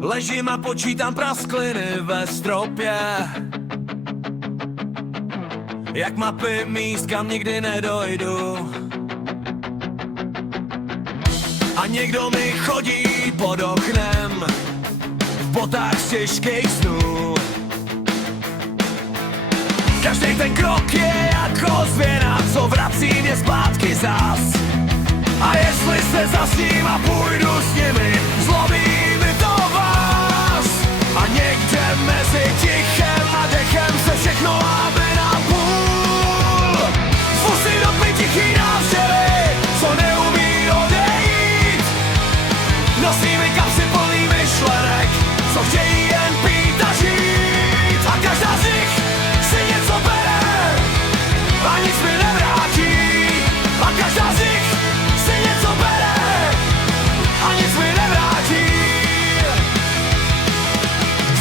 Ležím a počítám praskliny ve stropě, jak mapy míst, kam nikdy nedojdu. A někdo mi chodí pod oknem v botách z těžkých snů. Každý ten krok je jako zvěna, co vrací mě zpátky zas. A jestli se zasním a půjdu s nimi, zlomí mi to vás. A někde mezi tichem a dechem se všechno láme na půl. Zkusí dopy tichý návštěvy, co neumí odejít. Nosí mi kapsy plný myšlenek, co chtějí jen pít a žít. A každá z nich si něco bere a nic mi nevrátí. A každá z nich si něco bere a nic mi nevrátí.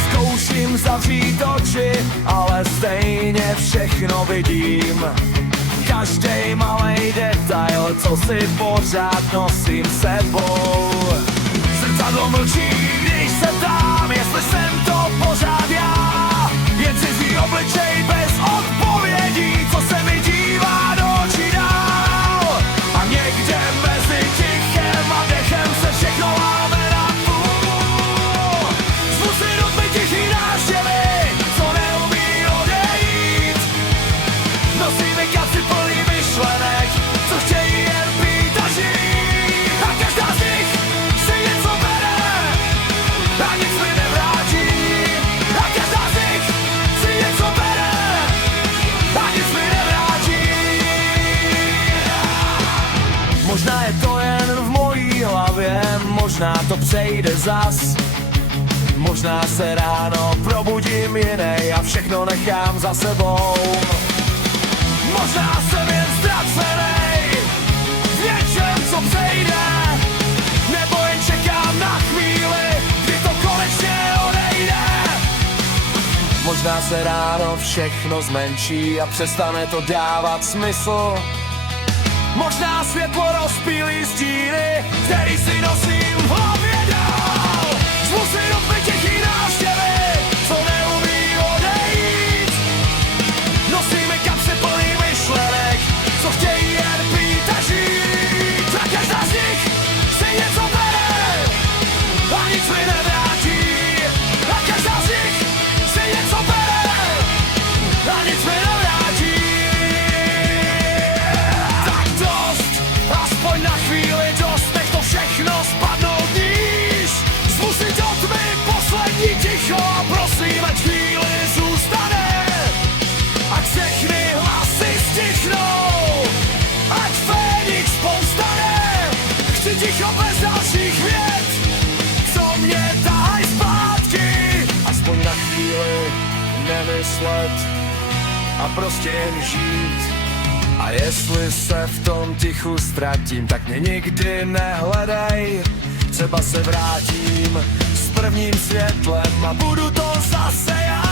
Zkouším zavřít oči, ale stejně všechno vidím. Každej malej detail, co si pořád nosím sebou. Zrcadlo mlčí, když se ptám, jestli jsem to pořád já. Jen cizí obličej bez odpovědí, co se mi dívá do očí dál. A někde mezi tichem a dechem se všechno láme na půl. Zkusí dotmy tichý návštěvy, co neumí odejít. Nosí mi kapsy plný myšlenek, co chtějí jen pít a žít. A každá z nich si něco bere a nic mi nevrátí. A každá z nich si něco bere a nic mi nevrátí. Možná je to jen v mojí hlavě, možná to přejde zas. Možná se ráno probudím jinej a všechno nechám za sebou. Možná jsem jen ztracenej v něčem, co přejde, nebo jen čekám na chvíli, kdy to konečně odejde. Možná se ráno všechno zmenší a přestane to dávat smysl. Možná světlo rozpílí stíny, který si nosím v hlavě dál. Zvu si dopy tichý návštěvy, co neumí odejít. Nosí mi kapsy plný myšlenek, co chtějí jen pít a žít. A každá z nich si něco bere a nic mi nevrátí. A každá z nich si něco bere a nic mi nevrátí. Tak dost, aspoň na chvíli dost, nech to všechno spadnout níž. Zvu si do tmy poslední ticho a prosím, ať chvíli zůstane. Ať všechny hlasy stichnou, ať Fénix povstane. Chci ticho bez dalších vět, co mě tahaj zpátky. Aspoň na chvíli nemyslet a prostě jen žít. A jestli se v tom tichu ztratím, tak mě nikdy nehledej. Třeba se vrátím s prvním světlem a budu to zase já.